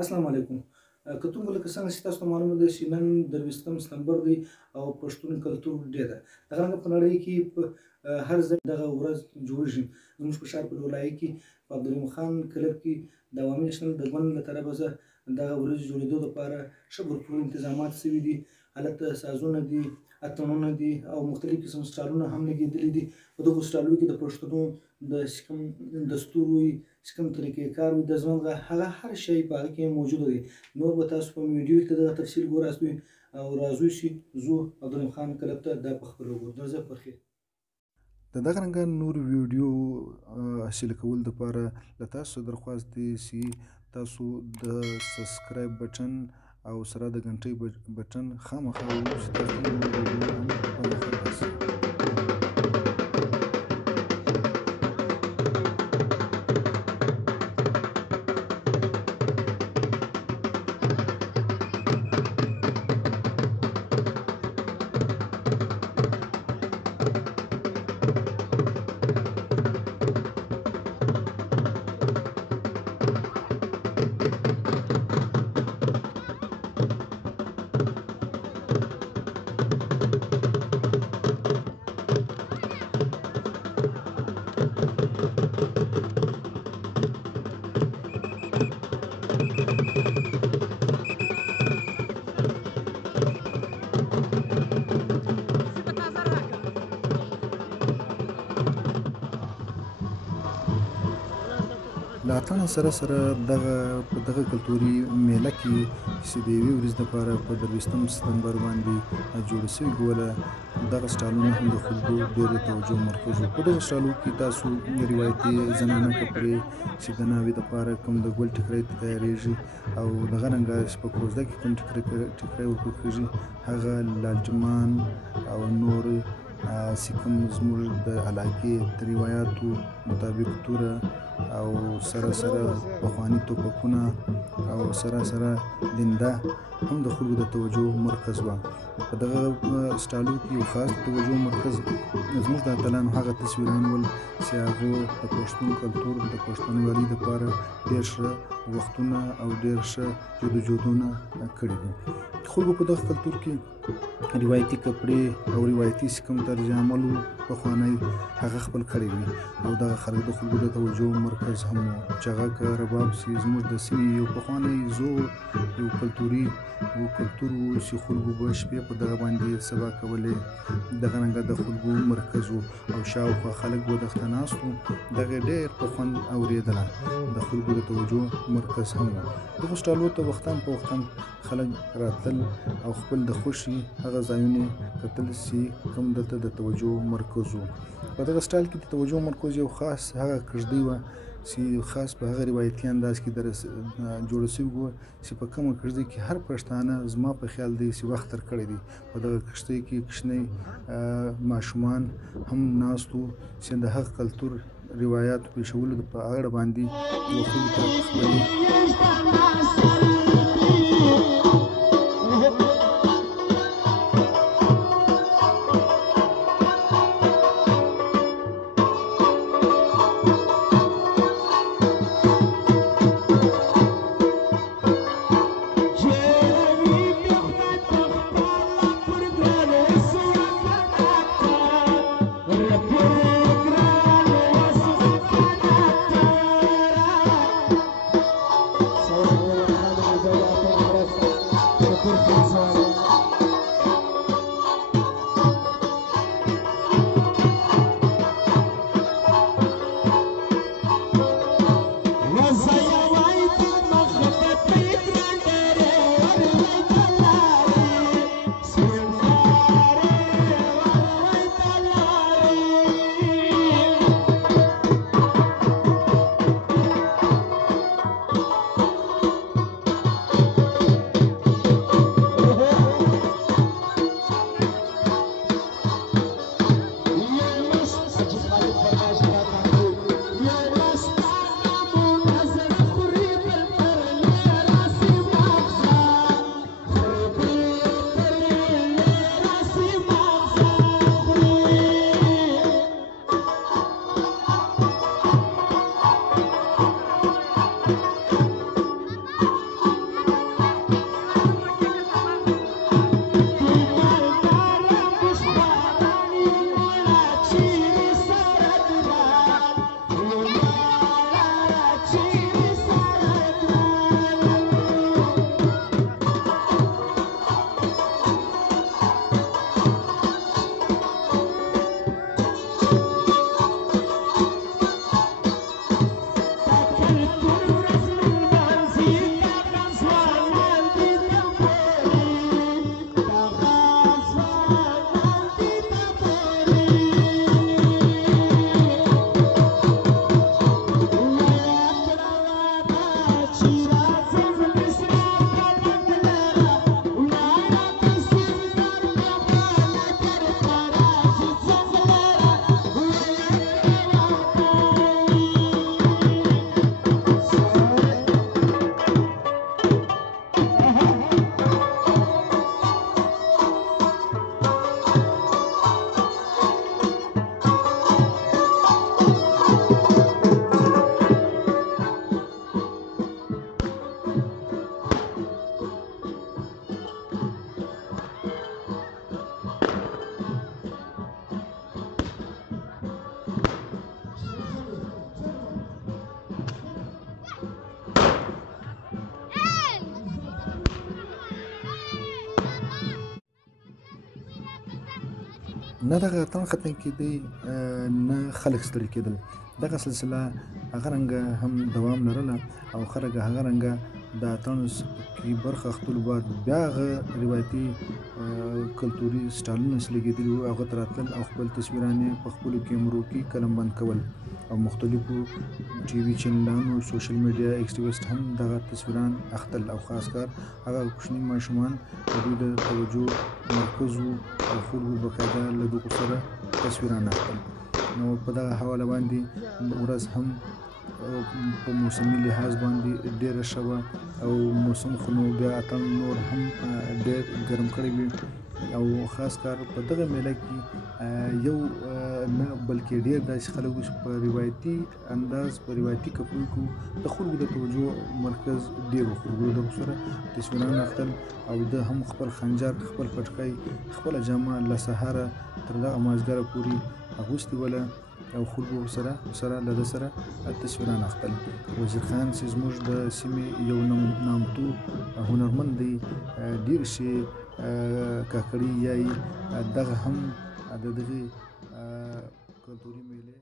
السلام علیکم. کتون لکه څنګه چې تاسو ته معلومه ده چې نن 23 سپتمبر دی او پښتون کلتور ډے ده. دغه رنګه په نړۍ کې په هر ځای دغه ورځ جوړیږي. زموږ په ښار په ولایت کې په عبدالرحیم خان کلب کې د عوامي نېشنل د ګوند له طرفه دغه ورځ جوړېدو لپاره ښه بھرپور انتظامات شوي دي. هلته سازونه دي، اتڼونه دي او مختلف قسم سټالونه هم لګېدلي دي. په دغو سټالونو کې د پښتنو د چې کوم دستور وي، چې کوم طریقې کار وي، د ژوند هغه هر شی په هغه کې موجوده دی. نور به تاسو په ویډیو کې دغه تفصیل ګورئ او راځئ چې ځو عبدالرحیم خان کلب ته دا په خپله وګورو. درځه پرخې د دغه رنګه نور ویډیو حاصل کول دپاره له تاسو درخواست دی چې تاسو د سبسکرایب بټن او سره د غنټۍ بټن خامخا چې تاسو نور ویډیو هم په مخه راسي. له اتڼ سره سره په دغه کلتوري میله کې چې د یوې ورځې دپاره په 23 سپتمبر باندې جوړه سوې ګوله دغه سټالونه هم د خلکو ډېر توجه مرکز و. په دغه سټالو کې تاسو روایتي زنانه کپړې چې د ناوې دپاره کوم د ګل ټیکری تیارېږي او دغه رنګه چې په کوزده کې کوم ټیکری ورکوږي هغه لالجمان او نور چې کوم زموږ د علاقې د روایاتو مطابق توره او سره سره پخواني توپکونه او سره سره لنده هم د خلکو د توجه مرکز وه. په دغه سټالو کې یو خاص توجه مرکز زموږ د اتلانو هغه تصویران ول چې هغو د پښتون کلتور د پښتونولۍ دپاره ډېر ښه وختونه او ډېر ښه جدوجهدونه کړي دي. خلکو په دغه کلتور کې روایتي کپړې او روایتي چې کوم طرز عمل پخوانی هغه خپل کړی وي او دغه خلک د خلکو د توجه مرکز هم و. چغک رباب چې زموږ د سیمې یو پخوانی زوړ یو کلتوري کلتور و چې خلکو به شپې په دغه باندې سبا کولې. دغه رنګه د خلکو مرکز و او شاوخوا خلک به دغه ناست وو. دغه ډېر په خوند اورېدله د خلکو د توجه مرکز هم و. دغو سټالو ته وختان په وختان خلک راتلل او خپل د خوښي هغه ځایونه کتل چې کوم دلته د توجه مرکز و. په دغه سټال کې د توجه مرکز یو خاص هغه کږدۍ وه چې خاص په هغه روایتي انداز کې جوړه سوې وه چې په کومه کږدۍ کې هر پښتانه زما په خیال دی چې وخت تېر کړی دی. په دغه کښتۍ کې کوچنی ماشومان هم ناست وو چې د هغه کلتور روایاتو پېښولو په اړه باندې خلکو ته خپلې نه دغه اتڼ ختم کېدی نه خلک ستړي کېدل. دغه سلسله هغه رنګه هم دوام لرله او خلک هغه رنګه د اتڼ کې برخه اخیستلو بعد بیا هغه روایتي کلتوري سټایلونه چې لګېدلي وو هغه ته راتلل او خپل تصویران یې په خپلو کیمرو کې قلمبند کول او مختلفو ټي وي چینلانو سوشل میډیا اکټیویسټ هم دغه تصویران اخیستل او خاص کار هغه کوچني ماشومان د دوی د توجه مرکز وو او خلکو باقاعده له دغو سره تصویران اخیستل. نو په دغه حواله باندې ورځ هم په موسمي لحاظ باندې ډېره ښه وه او موسم خو نو بیا اتڼ نور هم ډېر ګرم کړی وي او خاص کار په دغه میله کې یو نه بلکې ډېر داسې خلک وو چې په روایتي انداز په روایتي کپړو کې د خلکو د توجه مرکز ډېر و. خلکو د دغو سره تصویران اخیستل او ده هم خپل خنجر خپل پټکی خپله جامه له سهاره تر دغه مازدیګره پورې اغوستې وله او خلکو سره له ده سره تصویران اخیستل. وزیر خان چې زموږ د سیمې یو نامتو هنرمند دی ډېر شي کاکړي یایي دغه هم د دغې کلتوري میلې